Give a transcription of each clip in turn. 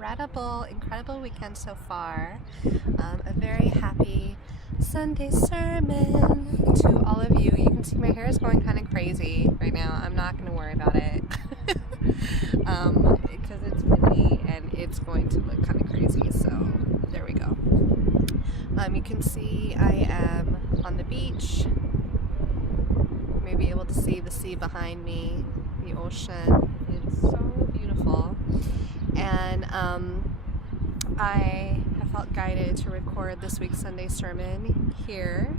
incredible weekend so far. A very happy Sunday sermon to all of you. You can see my hair is going kind of crazy right now. I'm not going to worry about it because it's windy and it's going to look kind of crazy. So there we go. You can see I am on the beach. You may be able to see the sea behind me, the ocean. It's so beautiful. And I have felt guided to record this week's Sunday sermon here.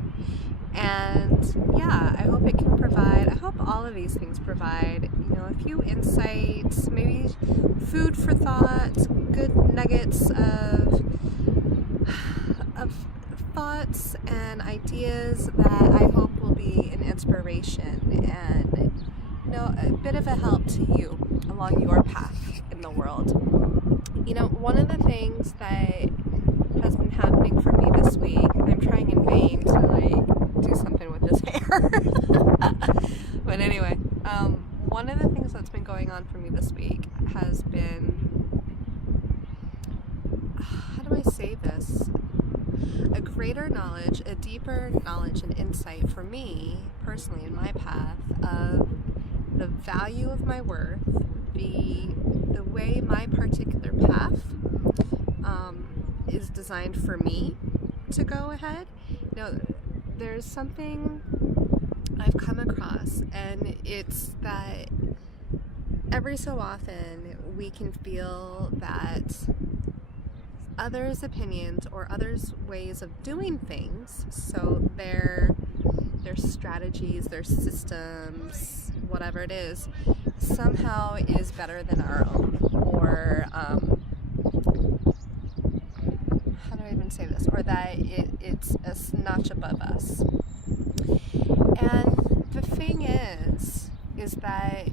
And yeah, I hope it can provide, I hope all of these things provide, a few insights, maybe food for thought, good nuggets of thoughts and ideas that I hope will be an inspiration and a bit of a help to you along your path in the world. One of the things that has been happening for me this week, I'm trying in vain to do something with this hair. But anyway, one of the things that's been going on for me this week has been, how do I say this? A greater knowledge, a deeper knowledge and insight for me personally in my path of the value of my worth, the way my particular path is designed for me to go ahead. There's something I've come across, and it's that every so often we can feel that others' opinions or others' ways of doing things, so their strategies, their systems, whatever it is, somehow is better than our own, or how do I even say this, or that it's a notch above us. And the thing is that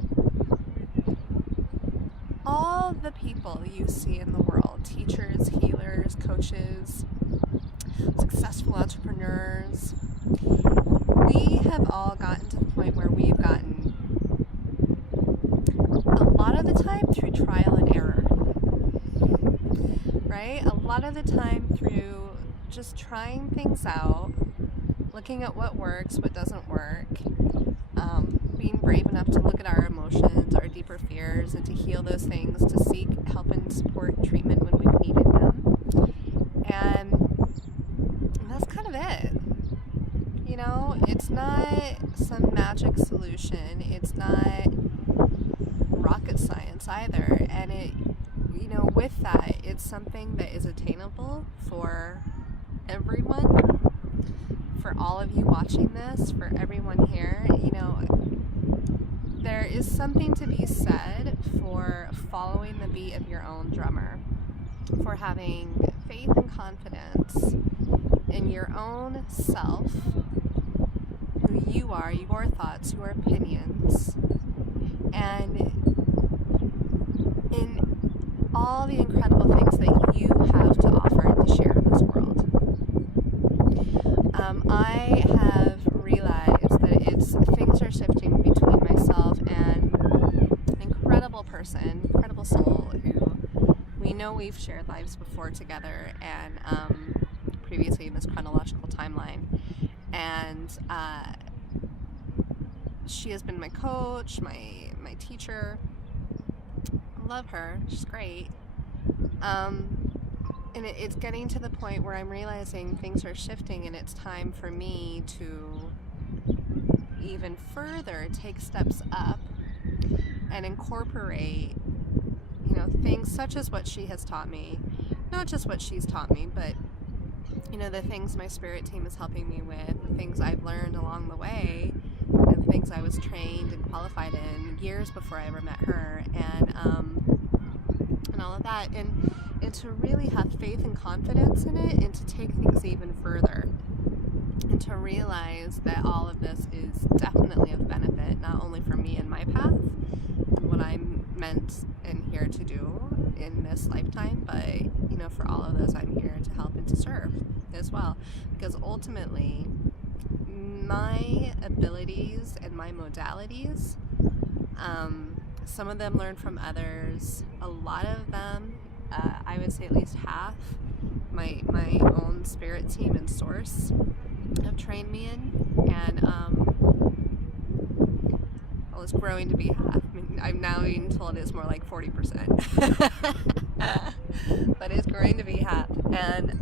all the people you see in the world, teachers, healers, coaches, successful entrepreneurs, we have all gotten to the point where we've gotten, a lot of the time through trial and error, right? A lot of the time through just trying things out, looking at what works, what doesn't work, being brave enough to look at our emotions, our deeper fears, and to heal those things, to seek help and support and treatment when we've needed them. And that's kind of it. It's not some magic solution. It's not rocket science either. And with that, it's something that is attainable for everyone, for all of you watching this, for everyone here. There is something to be said for following the beat of your own drummer, for having faith and confidence in your own self, who you are, your thoughts, your opinions, and in all the incredible things that you have to offer and to share in this world. I have realized that things are shifting between myself and an incredible person, incredible soul, who we know we've shared lives before together and previously in this chronological timeline. And she has been my coach, my teacher. I love her. She's great. And it's getting to the point where I'm realizing things are shifting, and it's time for me to even further take steps up and incorporate, things such as what she has taught me. Not just what she's taught me, but, the things my spirit team is helping me with, the things I've learned along the way, the things I was trained and qualified in years before I ever met her, and all of that. And to really have faith and confidence in it, and to take things even further, and to realize that all of this is definitely of benefit, not only for me and my path and what I'm meant and here to do in this lifetime, but for all of those I'm here to help and to serve as well, because ultimately my abilities and my modalities, some of them learn from others, a lot of them I would say at least half my own spirit team and source have trained me in, and well, it's growing to be half. I mean, I'm now being told it's more like 40%, but it's growing to be half, and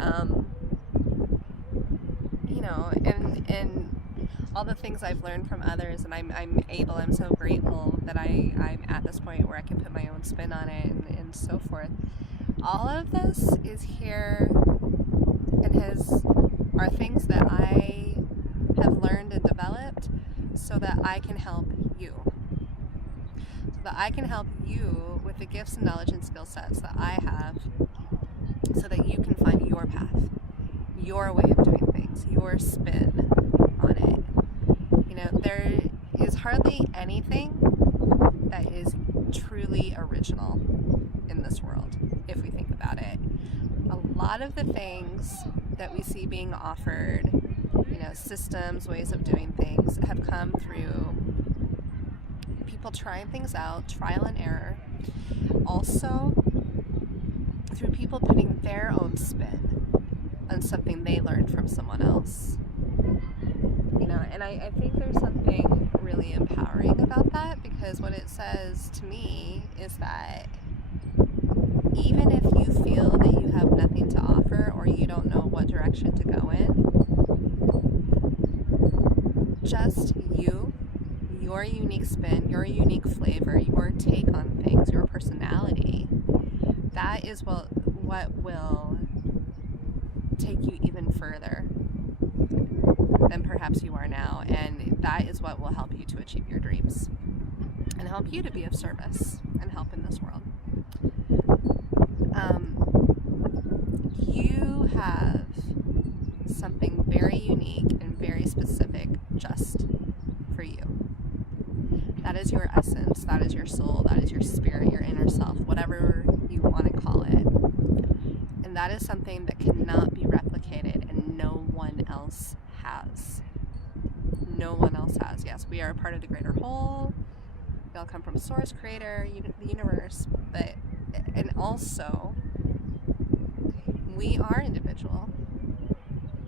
you know, and all the things I've learned from others, and I'm so grateful that I'm at this point where I can put my own spin on it, and so forth. All of this is here and are things that I have learned and developed so that I can help you. So that I can help you with the gifts and knowledge and skill sets that I have, so that you can find your path, your way of doing things, your spin on it. You know, there is hardly anything that is truly original in this world, if we think about it. A lot of the things that we see being offered, you know, systems, ways of doing things, have come through people trying things out, trial and error. Also, through people putting their own spin on something they learned from someone else. You know, and I think there's something really empowering about that, because what it says to me is that even if you feel that you have nothing to offer, or you don't know what direction to go in, just you, your unique spin, your unique flavor, your take on things, your personality, that is what will take you even further than perhaps you are now, and that is what will help you to achieve your dreams and help you to be of service and help in this world. You have something very unique and very specific just for you. That is your essence, that is your soul, that is your spirit, your inner self, whatever you want to call it. And that is something that cannot be replicated, and no one else has. No one else has. Yes, we are a part of the greater whole. We all come from Source, Creator, the universe, and also we are individual.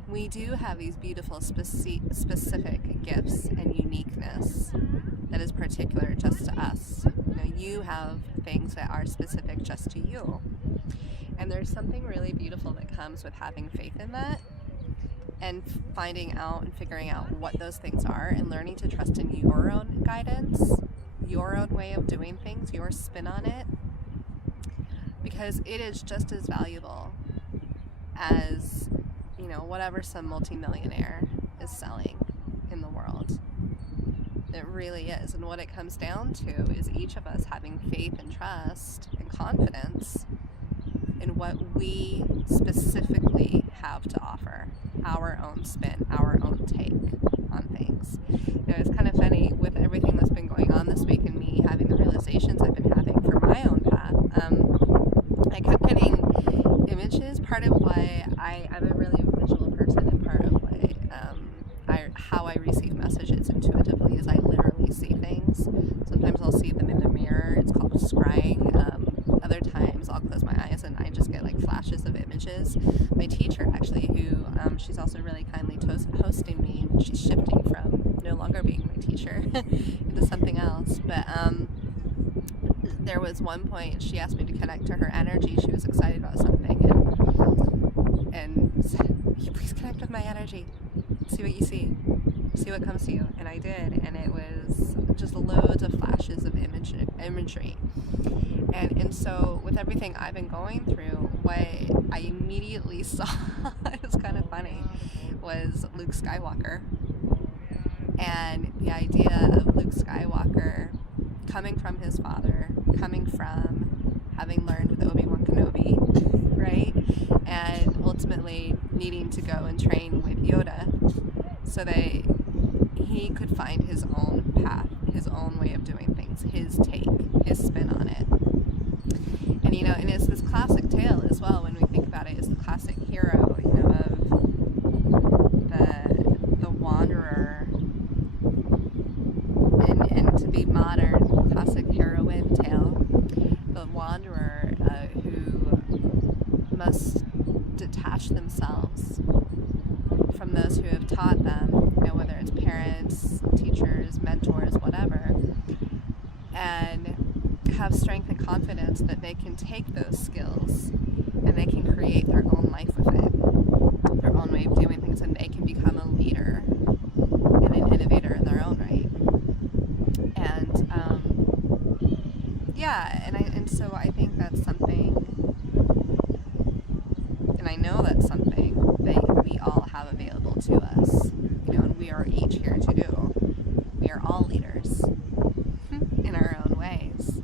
We do have these beautiful specific gifts and uniqueness that is particular just to us. You know, you have things that are specific just to you. And there's something really beautiful that comes with having faith in that, and finding out and figuring out what those things are, and learning to trust in your own guidance, your own way of doing things, your spin on it, because it is just as valuable as, you know, whatever some multimillionaire is selling in the world. It really is. And what it comes down to is each of us having faith and trust and confidence in what we specifically have to offer, our own spin, our own take on things. You know, it's kind of funny with everything that's been going on this week, and me having the realizations I've been having for my own path. I kept getting images. Part of why I'm a really visual person, and part of why how I receive messages intuitively is I literally see things. Sometimes I'll see them in the mirror. It's called scrying. Other times I'll close my eyes and I just get like flashes of images. My teacher actually, who she's also really kindly hosting me, she's shifting from no longer being my teacher into something else. But there was one point she asked me to connect to her energy. She was excited about something and said, "Will you please connect with my energy? See what you see. See what comes to you." And I did, and it was just loads of flashes of imagery. And so with everything I've been going through, what I immediately saw, it was kind of funny, was Luke Skywalker. And the idea of Luke Skywalker coming from his father, coming from having learned with Obi-Wan Kenobi, right? And ultimately needing to go and train with Yoda so that he could find his own path, his own way of doing things, his take, his spin on it. And you know, and it's this classic tale as well when we think about it. It's the classic hero, you know, of the wanderer, and to be modern, classic heroine tale, the wanderer who themselves from those who have taught them, whether it's parents, teachers, mentors, whatever, and have strength and confidence that they can take those skills and they can create their own life with it, their own way of doing things, and they can become a leader and an innovator in their own right. And and so I think that's something, and I know that's something that we all have available to us, and we are each here to do. We are all leaders in our own ways,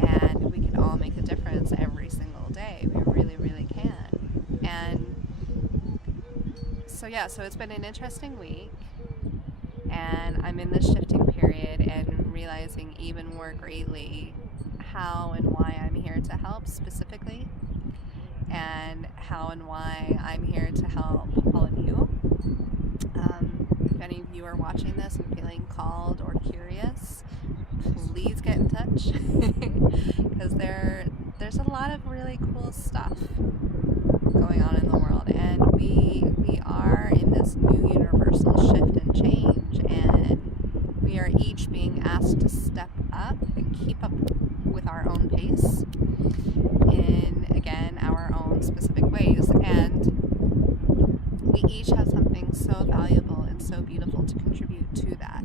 and we can all make a difference every single day. We really, really can. And so it's been an interesting week, and I'm in this shifting period and realizing even more greatly how and why I'm here to help specifically, and how and why I'm here to help all of you. If any of you are watching this and feeling called or curious, please get in touch, because there's a lot of really cool stuff going on in the world, and we are in this new universal shift and change, and we are each being asked to step up and keep up with our own pace in, again, our own specific ways. And we each have something so valuable and so beautiful to contribute to that.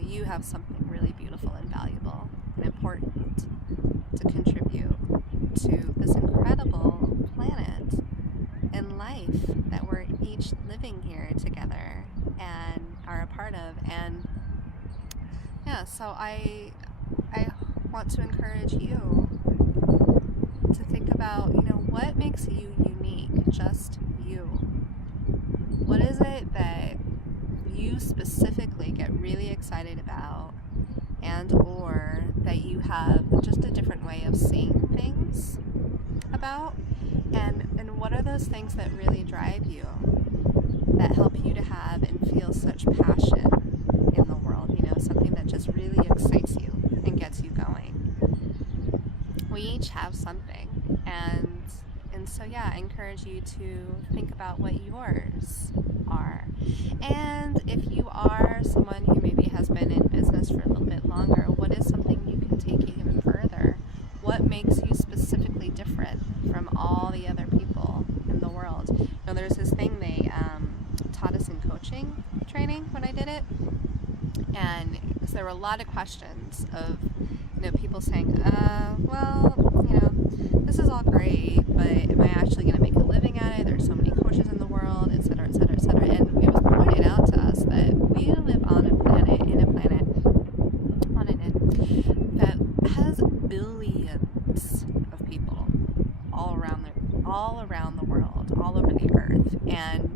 You have something really beautiful and valuable and important to contribute to this incredible planet and life that we're each living here together and are a part of. And so I want to encourage you to think about, what makes you unique, just you. What is it that you specifically get really excited about, and or that you have just a different way of seeing things about, and what are those things that really drive you, that help you to have and feel such passion in the world, something that just really excites you and gets you going. We each have something, and so I encourage you to think about what yours are. And if you are someone who maybe has been in business for a little bit longer, what is something you can take even further? What makes you specifically different from all the other people in the world? There's this thing they taught us in coaching training when I did it, and so there were a lot of questions of people saying, this is all great, but am I actually going to make a living at it? There's so many coaches in the world, et cetera, et cetera, et cetera. And it was pointed out to us that we live on a planet that has billions of people all around the world, all over the earth. And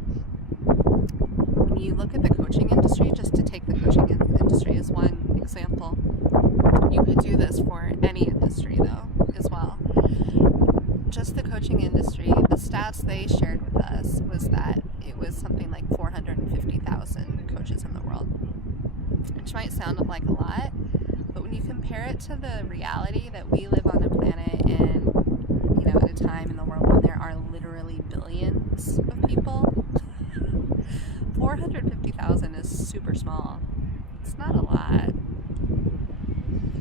when you look at the coaching industry, just to take the coaching industry as one example, you could do this for any industry though as well. Just the coaching industry, the stats they shared with us was that it was something like 450,000 coaches in the world, which might sound like a lot, but when you compare it to the reality that we live on a planet in, at a time in the world where there are literally billions of people, 450,000 is super small. It's not a lot.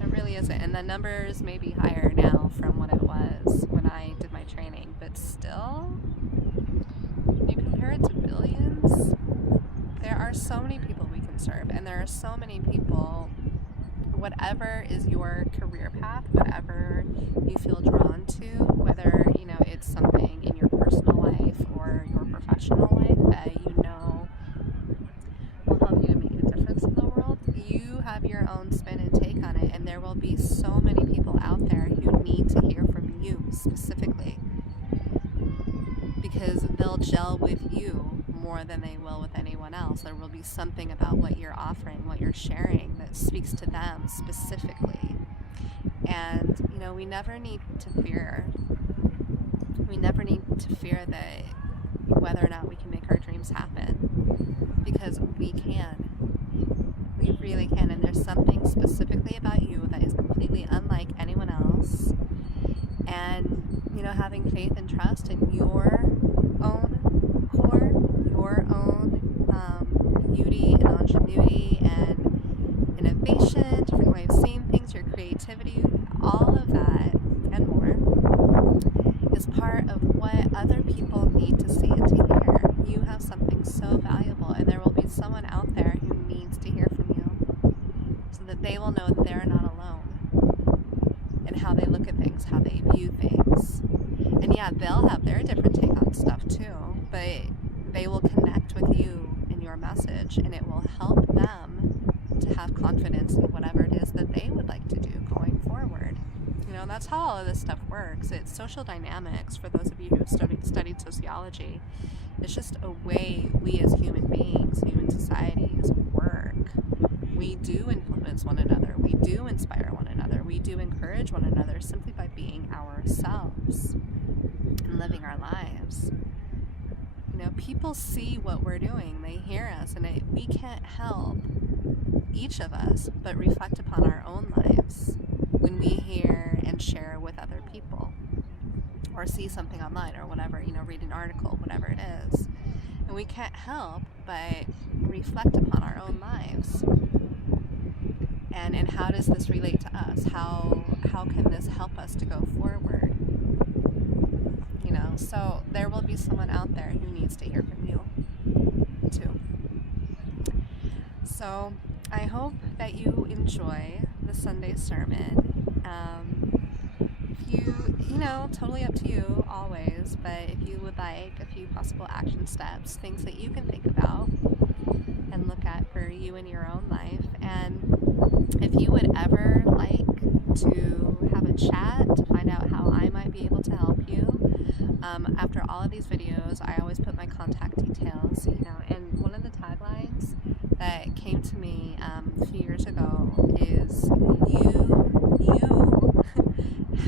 It really isn't. And the numbers may be higher now from what it was when I did my training, but still, when you compare it to billions, there are so many people we can serve, and there are so many people, whatever is your career path, whatever you feel drawn to, whether, it's something in your personal life or your professional life that will help you to make a difference in the world, you have your own spin and take on it, and there will be so many people out there who need to hear from you specifically, because they'll gel with you more than they will with anyone else. There will be something about what you're offering, what you're sharing, that speaks to them specifically. And we never need to fear that whether or not we can make our dreams happen, because we can. We really can. And there's something specifically about you that is completely unlike anyone else. And having faith and trust in your they will know that they're not alone in how they look at things, how they view things. And yeah, they'll have their different take on stuff too, but they will connect with you in your message, and it will help them to have confidence in whatever it is that they would like to do going forward. You know, that's how all of this stuff works. It's social dynamics. For those of you who've studied sociology, it's just a way we as human beings, human societies work. We do influence one another. We do inspire one another. We do encourage one another simply by being ourselves and living our lives. You know, people see what we're doing. They hear us, and we can't help, each of us, but reflect upon our own lives when we hear and share with other people, or see something online or whatever, you know, read an article, whatever it is. And we can't help but reflect upon our own lives. And how does this relate to us? How can this help us to go forward? You know, so there will be someone out there who needs to hear from you too. So I hope that you enjoy the Sunday sermon. If you know, totally up to you always, but if you would like a few possible action steps, things that you can think about and look at for you in your own life. And if you would ever like to have a chat to find out how I might be able to help you, after all of these videos, I always put my contact details, you know, and one of the taglines that came to me a few years ago is, you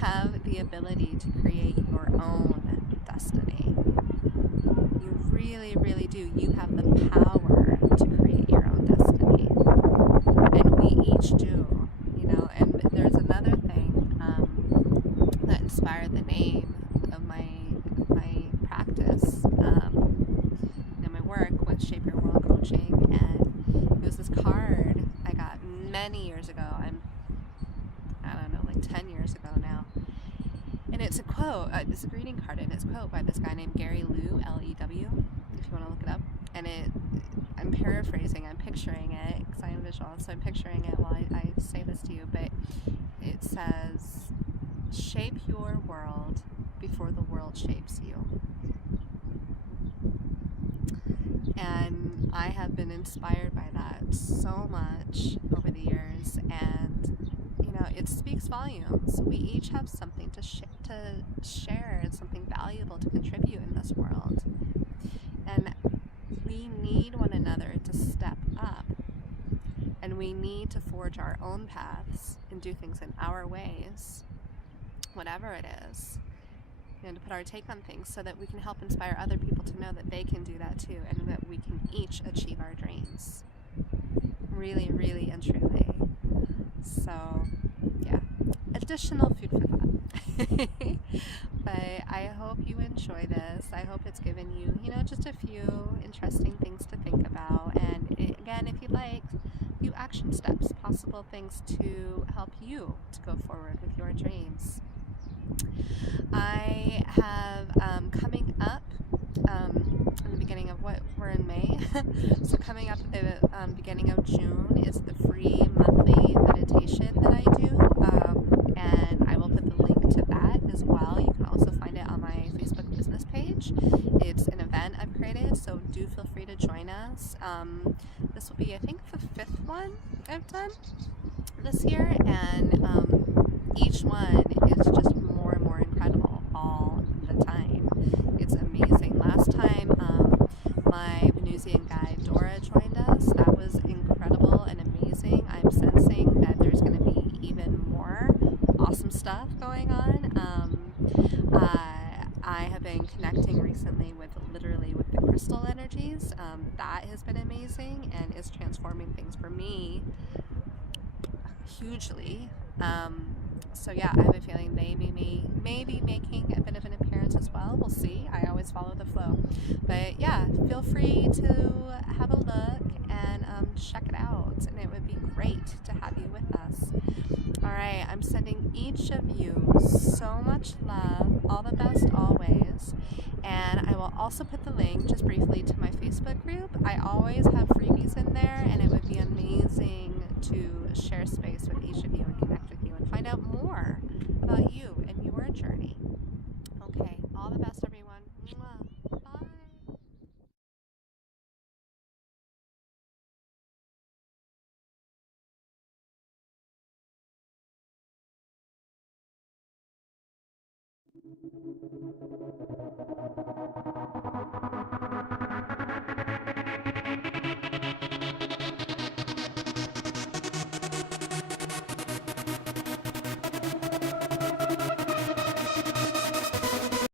have the ability to create your own destiny. You really, really do. You have the power to create your own destiny. And we each do, you know. And there's another thing that inspired the name of my practice, my work with Shape Your World Coaching. And it was this card I got many years ago. I don't know, like 10 years ago now. And it's a quote, it's a greeting card, and it's a quote by this guy named Gary Lew, L-E-W, if you want to look it up. And I'm paraphrasing, I'm picturing it, because I am visual, so I'm picturing it while I say this to you, but it says, shape your world before the world shapes you. And I have been inspired by that so much over the years, and it speaks volumes. We each have something to share and something valuable to contribute in this world. And we need one another to step up. And we need to forge our own paths and do things in our ways, whatever it is. To put our take on things so that we can help inspire other people to know that they can do that too, and that we can each achieve our dreams. Really, really and truly. So, yeah, additional food for thought. But I hope you enjoy this. I hope it's given you, just a few interesting things to think about. And again, if you'd like, a few action steps, possible things to help you to go forward with your dreams. I have coming up in the beginning of we're in May, so coming up at the beginning of June is the free monthly meditation that I do, and I will put the link to that as well. You can also find it on my Facebook business page. It's an event I've created, so do feel free to join us. This will be, I think, the 5th one I've done this year, and each one is just more and more incredible all the time. It's amazing. Last time my Venusian guide Dora joined us. That was incredible and amazing. I'm sensing that there's going to be even more awesome stuff going on. I have been connecting recently with the crystal energies. That has been amazing and is transforming things for me hugely. So yeah, I have a feeling they may be making a bit of an appearance as well. We'll see. I always follow the flow. But yeah, feel free to have a look and check it out. And it would be great to have you with us. All right, I'm sending each of you so much love. All the best always. And I will also put the link just briefly to my Facebook group. I always have freebies in there, and it would be amazing to share space with each of you and connect with you and find out more about you and your journey. Okay, all the best, everyone. Mwah. Bye.